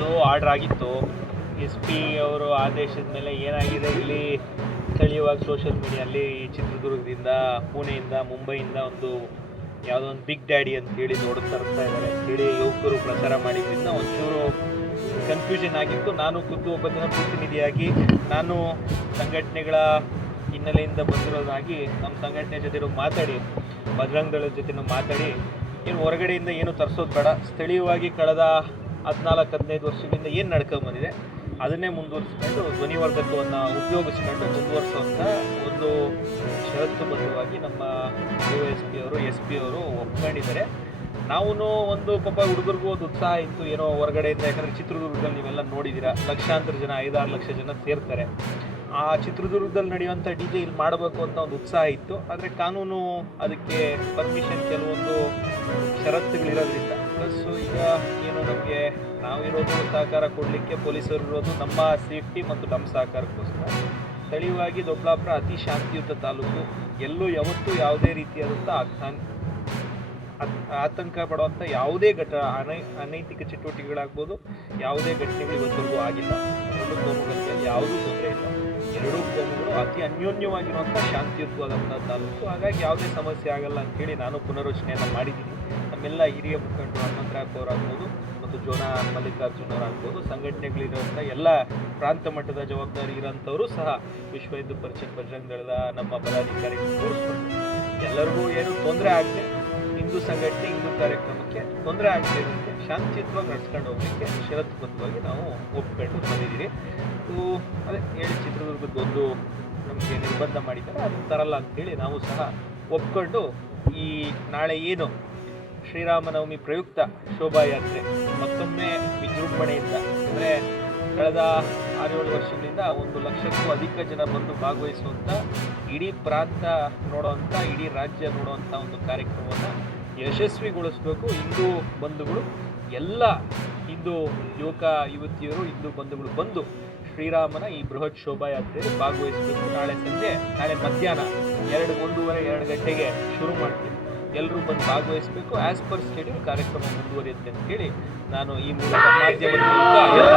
ಅದು ಆರ್ಡರ್ ಆಗಿತ್ತು. SP ಅವರು ಆದೇಶದ ಮೇಲೆ ಏನಾಗಿದೆ, ಇಲ್ಲಿ ಸ್ಥಳೀಯವಾಗಿ ಸೋಷಿಯಲ್ ಮೀಡಿಯಲ್ಲಿ ಚಿತ್ರದುರ್ಗದಿಂದ, ಪುಣೆಯಿಂದ, ಮುಂಬೈಯಿಂದ ಒಂದು ಯಾವುದೋ ಒಂದು ಬಿಗ್ ಡ್ಯಾಡಿ ಅಂತೇಳಿ ದೊಡ್ಡ ತರಿಸ್ತಾ ಇದ್ದಾರೆ ಅಂತೇಳಿ ಯುವಕರು ಪ್ರಚಾರ ಮಾಡಿದ್ರಿಂದ ಒಂಚೂರು ಕನ್ಫ್ಯೂಷನ್ ಆಗಿತ್ತು. ನಾನು ಖುದ್ದು ಒಬ್ಬ ಜನಪ್ರತಿನಿಧಿಯಾಗಿ, ನಾನು ಸಂಘಟನೆಗಳ ಹಿನ್ನೆಲೆಯಿಂದ ಬಂದಿರೋದಾಗಿ ನಮ್ಮ ಸಂಘಟನೆ ಜೊತೆ ಮಾತಾಡಿ, ಬಜರಂಗ ದಳದ ಜೊತೆ ಮಾತಾಡಿ, ಏನು ಹೊರಗಡೆಯಿಂದ ಏನು ತರಿಸೋದು ಬೇಡ, ಸ್ಥಳೀಯವಾಗಿ ಕಳೆದ 14-15 ವರ್ಷಗಳಿಂದ ಏನು ನಡ್ಕೊಂಬಂದಿದೆ ಅದನ್ನೇ ಮುಂದುವರಿಸ್ಕೊಂಡು ಧ್ವನಿವರ್ಧಕವನ್ನು ಉಪಯೋಗಿಸ್ಕೊಂಡು ಮುಂದುವರಿಸುವಂಥ ಒಂದು ಷರತ್ತುಬದ್ಧವಾಗಿ ನಮ್ಮ DYSP ಅವರು, SP ಅವರು ಒಪ್ಕೊಂಡಿದ್ದಾರೆ. ನಾವು ಒಂದು ಪಾಪ ಹುಡುಗರಿಗೂ ಒಂದು ಉತ್ಸಾಹ ಇತ್ತು, ಏನೋ ಹೊರಗಡೆಯಿಂದ. ಯಾಕಂದರೆ ಚಿತ್ರದುರ್ಗದಲ್ಲಿ ನೀವೆಲ್ಲ ನೋಡಿದ್ದೀರಾ, ಲಕ್ಷಾಂತರ ಜನ, 5-6 ಲಕ್ಷ ಜನ ಸೇರ್ತಾರೆ. ಆ ಚಿತ್ರದುರ್ಗದಲ್ಲಿ ನಡೆಯುವಂಥ DJ ಇಲ್ಲಿ ಮಾಡಬೇಕು ಅಂತ ಒಂದು ಉತ್ಸಾಹ ಇತ್ತು. ಆದರೆ ಕಾನೂನು ಅದಕ್ಕೆ ಪರ್ಮಿಷನ್ ಕೆಲವೊಂದು ಷರತ್ತುಗಳಿರೋದ್ರಿಂದ, ಪ್ಲಸ್ಸು ಈಗ ಏನು ನಮಗೆ ನಾವಿರೋದು ಸಹಕಾರ ಕೊಡಲಿಕ್ಕೆ, ಪೊಲೀಸರು ಇರೋದು ನಮ್ಮ ಸೇಫ್ಟಿ ಮತ್ತು ನಮ್ಮ ಸಹಕಾರಕ್ಕೋಸ್ಕರ. ಸ್ಥಳೀಯವಾಗಿ ದೊಡ್ಡಬಳ್ಳಾಪುರ ಅತಿ ಶಾಂತಿಯುತ ತಾಲೂಕು. ಎಲ್ಲೂ ಯಾವತ್ತೂ ಯಾವುದೇ ರೀತಿಯಾದಂಥ ಆತಂಕ ಪಡುವಂಥ ಯಾವುದೇ ಅನೈತಿಕ ಚಟುವಟಿಕೆಗಳಾಗ್ಬೋದು, ಯಾವುದೇ ಘಟನೆಗಳು ಇವತ್ತರೆಗೂ ಆಗಿಲ್ಲ. ಎರಡು ಕೋಮುಗಳಲ್ಲಿ ಯಾವುದೂ ತೊಂದರೆ ಇಲ್ಲ. ಎರಡೂ ಕೋಮುಗಳು ಅತಿ ಅನ್ಯೋನ್ಯವಾಗಿರುವಂಥ ಶಾಂತಿಯುತವಾದಂಥ ತಾಲೂಕು. ಹಾಗಾಗಿ ಯಾವುದೇ ಸಮಸ್ಯೆ ಆಗಲ್ಲ ಅಂಥೇಳಿ ನಾನು ಪುನರ್ರಚನೆಯನ್ನು ಮಾಡಿದ್ದೀನಿ. ನಮ್ಮೆಲ್ಲ ಹಿರಿಯ ಮುಖಂಡರು ಹನುಮಂತರಾವ್ ಅವರಾಗ್ಬೋದು ಮತ್ತು ಜೋನಾ ಮಲ್ಲಿಕಾರ್ಜುನ್ ಅವರಾಗ್ಬೋದು, ಸಂಘಟನೆಗಳಿರುವಂಥ ಎಲ್ಲ ಪ್ರಾಂತ ಮಟ್ಟದ ಜವಾಬ್ದಾರಿ ಇರೋಂಥವರು ಸಹ ವಿಶ್ವ ಹಿಂದೂ ಪರಿಷತ್ ಬಜರಂಗ ದಳದ ನಮ್ಮ ಪದಾಧಿಕಾರಿಗಳು ತೋರಿಸ್ಕೊಂಡು ಎಲ್ಲರಿಗೂ ಏನು ತೊಂದರೆ ಆಗದೆ, ಹಿಂದೂ ಸಂಘಟನೆ, ಹಿಂದೂ ಕಾರ್ಯಕ್ರಮಕ್ಕೆ ತೊಂದರೆ ಆಗದಿರೋದಕ್ಕೆ ಶಾಂತಿಯುತವಾಗಿ ನಡ್ಸ್ಕೊಂಡು ಹೋಗಲಿಕ್ಕೆ ಷರತ್ತುಬದ್ಧವಾಗಿ ನಾವು ಒಪ್ಕೊಂಡು ಬಂದಿದ್ದೀವಿ. ಅದೇ ಹೇಳಿ ಚಿತ್ರದುರ್ಗದ್ದೊಂದು ನಮಗೆ ನಿರ್ಬಂಧ ಮಾಡಿದ್ದಾರೆ, ಅದನ್ನು ತರಲ್ಲ ಅಂಥೇಳಿ ನಾವು ಸಹ ಒಪ್ಕೊಂಡು ಈ ನಾಳೆ ಏನು ಶ್ರೀರಾಮನವಮಿ ಪ್ರಯುಕ್ತ ಶೋಭಾಯಾತ್ರೆ ಮತ್ತೊಮ್ಮೆ ವಿಜೃಂಭಣೆಯಿಂದ, ಅಂದರೆ ಕಳೆದ 6-7 ವರ್ಷಗಳಿಂದ 1 ಲಕ್ಷಕ್ಕೂ ಅಧಿಕ ಜನ ಬಂದು ಭಾಗವಹಿಸುವಂಥ, ಇಡೀ ಪ್ರಾಂತ ನೋಡುವಂಥ, ಇಡೀ ರಾಜ್ಯ ನೋಡುವಂಥ ಒಂದು ಕಾರ್ಯಕ್ರಮವನ್ನು ಯಶಸ್ವಿಗೊಳಿಸಬೇಕು. ಹಿಂದೂ ಬಂಧುಗಳು, ಎಲ್ಲ ಹಿಂದೂ ಯುವಕ ಯುವತಿಯರು, ಹಿಂದೂ ಬಂಧುಗಳು ಬಂದು ಶ್ರೀರಾಮನ ಈ ಬೃಹತ್ ಶೋಭಾಯಾತ್ರೆಯಲ್ಲಿ ಭಾಗವಹಿಸಬೇಕು. ನಾಳೆ ಮಧ್ಯಾಹ್ನ 1:30-2 ಗಂಟೆಗೆ ಶುರು ಮಾಡ್ತೀವಿ. ಎಲ್ಲರೂ ಬಂದು ಭಾಗವಹಿಸಬೇಕು. ಆ್ಯಸ್ ಪರ್ ಶೆಡ್ಯೂಲ್ ಕಾರ್ಯಕ್ರಮ ಮುಂದುವರಿಯುತ್ತೆ ಅಂತೇಳಿ ನಾನು ಈ ಮೂಲಕ ಮಾಧ್ಯಮದ ಮೂಲಕ